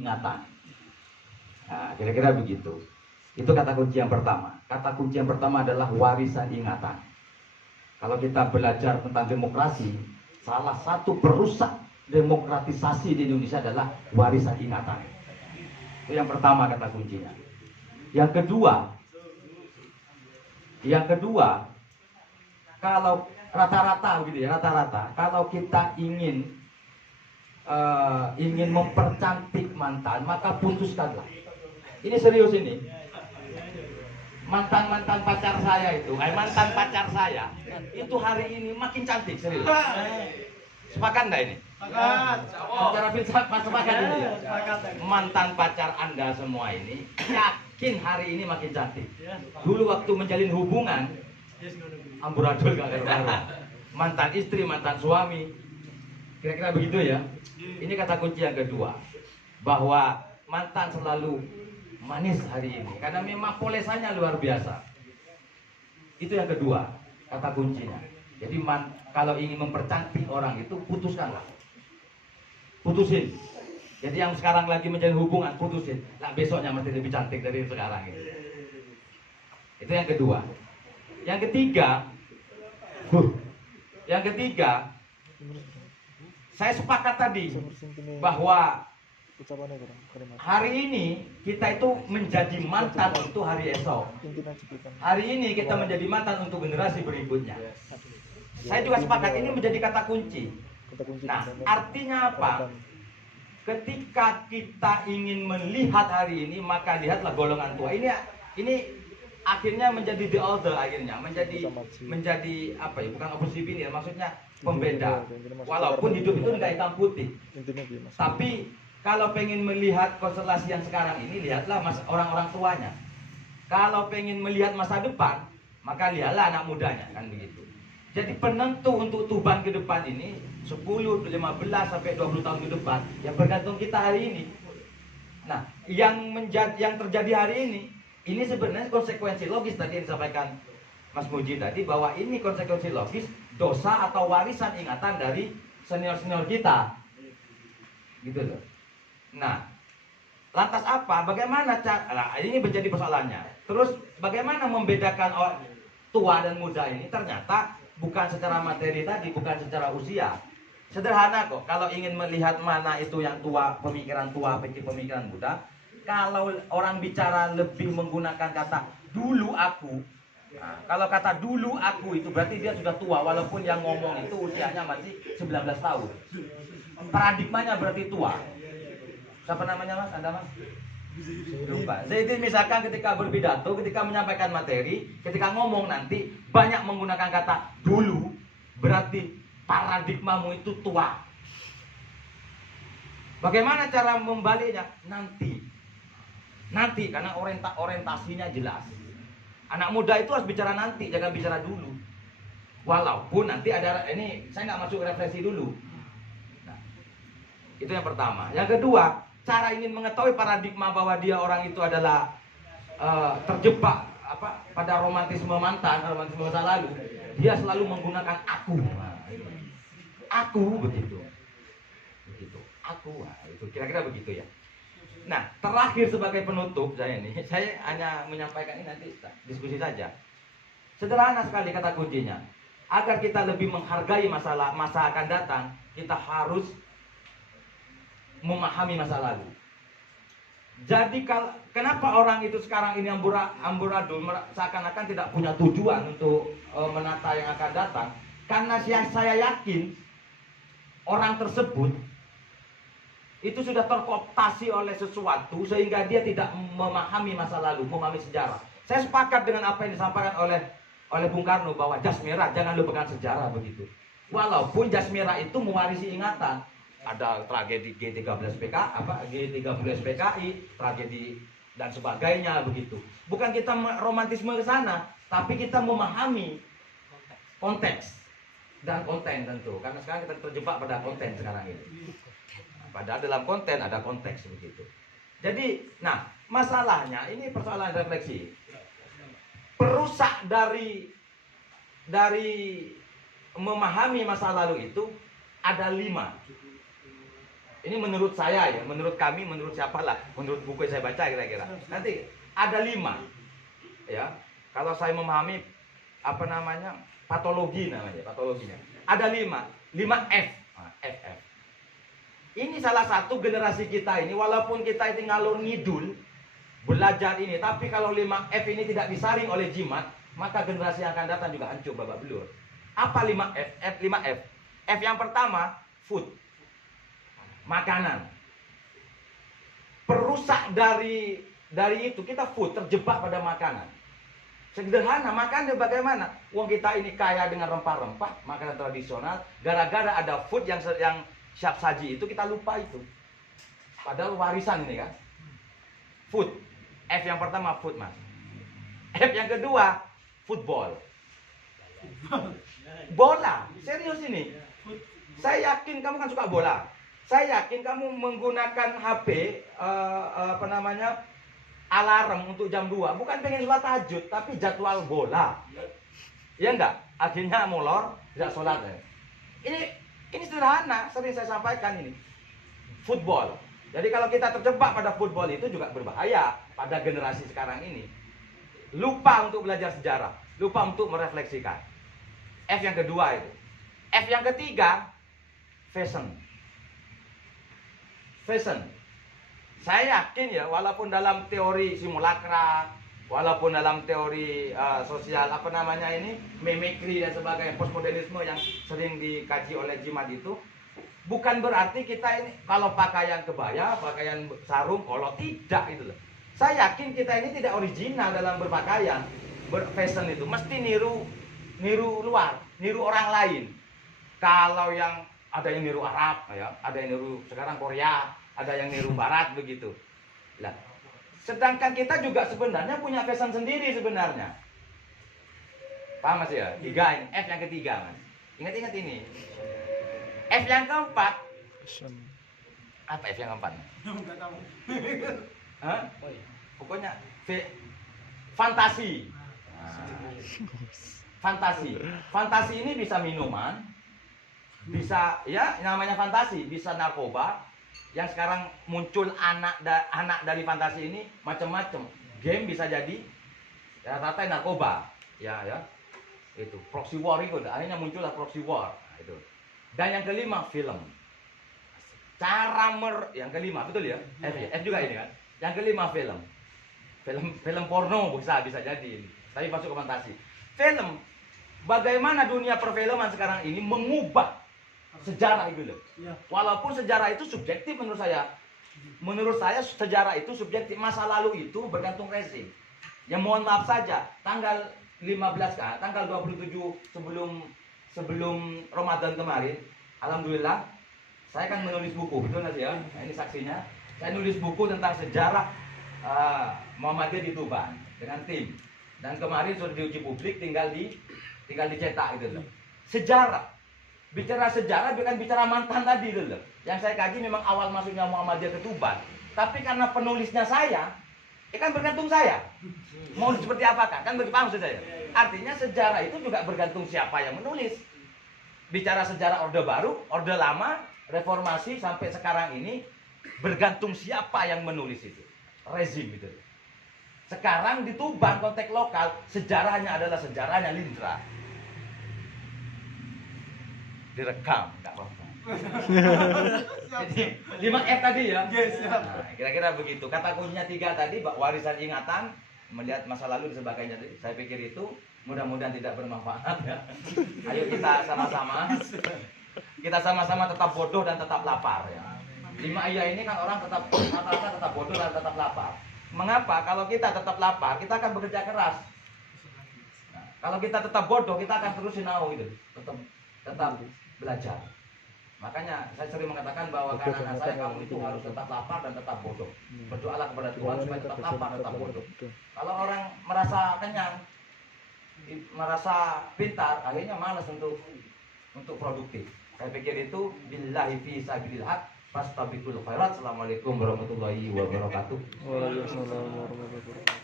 ingatan. Nah, kira-kira begitu. Itu kata kunci yang pertama. Kata kunci yang pertama adalah warisan ingatan. Kalau kita belajar tentang demokrasi, salah satu perusak demokratisasi di Indonesia adalah warisan ingatan. Itu yang pertama kata kuncinya. Yang kedua, kalau rata-rata gitu ya, rata-rata kalau kita ingin mempercantik mantan, maka putuskanlah. Ini serius ini. Mantan pacar saya itu hari ini makin cantik, serius. Sepakat enggak ini? Secara filsafat sepakat ini ya. Mantan pacar Anda semua ini yakin hari ini makin cantik. Dulu waktu menjalin hubungan amburadul gak karuan. Mantan istri, mantan suami. Kira-kira begitu ya. Ini kata kunci yang kedua. Bahwa mantan selalu manis hari ini karena memang polesannya luar biasa. Itu yang kedua kata kuncinya. Jadi kalau ingin mempercantik orang itu putuskanlah. Putusin. Jadi yang sekarang lagi menjalin hubungan putusin. Nah besoknya mesti lebih cantik dari sekarang ini. Itu yang kedua. Yang ketiga, saya sepakat tadi bahwa hari ini kita itu menjadi mantan untuk hari esok. Hari ini kita menjadi mantan untuk generasi berikutnya. Saya juga sepakat ini menjadi kata kunci. Nah, artinya apa? Ketika kita ingin melihat hari ini, maka lihatlah golongan tua. Ini akhirnya menjadi the older, akhirnya menjadi apa ya? Bukan oposisi ini, maksudnya pembeda. Walaupun hidup itu tidak hitam putih. Tapi kalau pengen melihat konstelasi yang sekarang ini, lihatlah orang-orang tuanya. Kalau pengen melihat masa depan, maka lihatlah anak mudanya, kan begitu. Jadi penentu untuk Tuban ke depan ini 10, 15 sampai 20 tahun ke depan yang bergantung kita hari ini. Nah, yang terjadi hari ini sebenarnya konsekuensi logis tadi yang disampaikan Mas Muji tadi, bahwa ini konsekuensi logis dosa atau warisan ingatan dari senior-senior kita. Gitu loh. Nah, lantas apa? Bagaimana cara? Ini menjadi persoalannya. Terus bagaimana membedakan tua dan muda ini? Ternyata bukan secara materi tadi, bukan secara usia. Sederhana kok. Kalau ingin melihat mana itu yang tua, pemikiran muda. Kalau orang bicara lebih menggunakan kata dulu aku. Nah, kalau kata dulu aku itu berarti dia sudah tua, walaupun yang ngomong itu usianya masih 19 tahun. Paradigmanya berarti tua. Siapa namanya Mas? Anda Mas? Lupa. Jadi misalkan ketika berpidato, ketika menyampaikan materi, ketika ngomong nanti banyak menggunakan kata dulu, berarti paradigmamu itu tua. Bagaimana cara membaliknya? Nanti karena orientasinya jelas. Anak muda itu harus bicara nanti, jangan bicara dulu. Walaupun nanti ada ini, saya nggak masuk referensi dulu. Nah, itu yang pertama. Yang kedua, cara ingin mengetahui paradigma bahwa dia orang itu adalah terjebak pada romantisme mantan, romantisme masa lalu, dia selalu menggunakan aku. Aku begitu. Aku. Nah, itu kira-kira begitu ya. Nah, terakhir sebagai penutup saya hanya menyampaikan ini, nanti diskusi saja. Sederhana sekali kata kuncinya. Agar kita lebih menghargai masa akan datang, kita harus memahami masa lalu. Jadi kenapa orang itu sekarang ini amburadul seakan-akan tidak punya tujuan untuk menata yang akan datang? Karena saya yakin orang tersebut itu sudah terkooptasi oleh sesuatu sehingga dia tidak memahami masa lalu, memahami sejarah. Saya sepakat dengan apa yang disampaikan oleh Bung Karno bahwa jas merah jangan lupakan sejarah begitu. Walaupun jas merah itu mewarisi ingatan. Ada tragedi G13 PKI, tragedi dan sebagainya begitu. Bukan kita romantisme ke sana, tapi kita memahami konteks dan konten tentu. Karena sekarang kita terjebak pada konten sekarang ini. Padahal dalam konten ada konteks begitu. Jadi, nah masalahnya ini persoalan refleksi. Perusak dari memahami masa lalu itu ada 5. Ini menurut saya ya, menurut kami, menurut siapalah, menurut buku yang saya baca kira-kira. Nanti ada 5. Ya, kalau saya memahami apa namanya patologinya. Ada 5 F. Nah, FF. Ini salah satu generasi kita ini, walaupun kita itu ngalur ngidul belajar ini, tapi kalau 5 F ini tidak disaring oleh jimat, maka generasi yang akan datang juga hancur babak belur. Apa 5 F? F5 F. F yang pertama, food. Makanan. Perusak dari itu kita food, terjebak pada makanan. Sederhana, makannya bagaimana? Uang kita ini kaya dengan rempah-rempah, makanan tradisional. Gara-gara ada food yang siap saji itu, kita lupa itu. Padahal warisan ini kan. Food. F yang pertama food, Mas. F yang kedua football. Bola. Serius ini. Saya yakin kamu kan suka bola. Saya yakin kamu menggunakan HP alarm untuk jam 2, bukan pengen sholat tahajud, tapi jadwal bola. Ya enggak? Akhirnya molor, tidak sholat. Ini sederhana, sering saya sampaikan ini. Football. Jadi kalau kita terjebak pada football itu juga berbahaya pada generasi sekarang ini. Lupa untuk belajar sejarah, lupa untuk merefleksikan. F yang kedua itu. F yang ketiga, fashion. Saya yakin ya, walaupun dalam teori simulakra, walaupun dalam teori sosial mimikri dan sebagainya, postmodernisme yang sering dikaji oleh jimat itu, bukan berarti kita ini kalau pakaian kebaya, pakaian sarung, kalau tidak itu loh. Saya yakin kita ini tidak original dalam berpakaian, berfashion itu mesti niru luar, niru orang lain. Kalau yang ada yang niru Arab, ya, ada yang niru sekarang Korea, ada yang niru Barat begitu. Lah, sedangkan kita juga sebenarnya punya fashion sendiri sebenarnya. Paham Mas ya? 3 ini, F yang ketiga Mas. Ingat-ingat ini. F yang keempat. Apa F yang keempat? Enggak tahu. Hah? Pokoknya fantasi. Fantasi ini bisa minuman, bisa ya namanya fantasi, bisa narkoba. Yang sekarang muncul anak dari fantasi ini macam-macam. Game bisa jadi ya rata-rata narkoba. Ya. Itu proxy war itu akhirnya muncullah proxy war. Nah, itu. Dan yang kelima film. Yang kelima betul ya? F juga ini kan. Yang kelima film. Film porno bisa jadi. Tapi masuk ke fantasi. Film. Bagaimana dunia perfilman sekarang ini mengubah sejarah itu loh. Walaupun sejarah itu subjektif menurut saya. Menurut saya sejarah itu subjektif. Masa lalu itu bergantung rezim. Ya mohon maaf saja, tanggal 15 kan, tanggal 27 sebelum Ramadan kemarin, alhamdulillah saya kan menulis buku, betul nggak sih ya? Nah, ini saksinya. Saya nulis buku tentang sejarah Muhammadiyah di Tuban dengan tim. Dan kemarin sudah diuji publik, tinggal dicetak gitu loh. Sejarah. Bicara sejarah bukan bicara mantan tadi dulu. Yang saya kaji memang awal masuknya Muhammadiyah ke Tuban. Tapi karena penulisnya saya, kan bergantung saya. Mau seperti apakah? Kan paham saya. Artinya sejarah itu juga bergantung siapa yang menulis. Bicara sejarah Orde Baru, Orde Lama, Reformasi sampai sekarang ini bergantung siapa yang menulis itu. Rezim itu. Sekarang di Tuban konteks lokal, sejarahnya adalah sejarahnya Lindra. Direkam, enggak apa-apa. Jadi 5F tadi ya. Nah, kira-kira begitu. Kata kuncinya 3 tadi, warisan ingatan, melihat masa lalu dan sebagainya. Saya pikir itu mudah-mudahan tidak bermanfaat ya. Ayo kita sama-sama tetap bodoh dan tetap lapar ya. 5 iya ini kan orang rata-rata tetap bodoh dan tetap lapar. Mengapa? Kalau kita tetap lapar, kita akan bekerja keras. Nah, kalau kita tetap bodoh, kita akan terus sinau gitu. Tetap belajar. Makanya saya sering mengatakan bahwa anak saya, kamu itu harus tetap lapar dan tetap bodoh. Berdoalah kepada Tuhan supaya tetap lapar dan tetap bodoh. Kalau orang merasa kenyang, merasa pintar, akhirnya malas untuk produktif. Saya pikir itu billahi fi sabilil haq fastabiqul khairat. Assalamualaikum warahmatullahi wabarakatuh. Waalaikumsalam warahmatullahi wabarakatuh.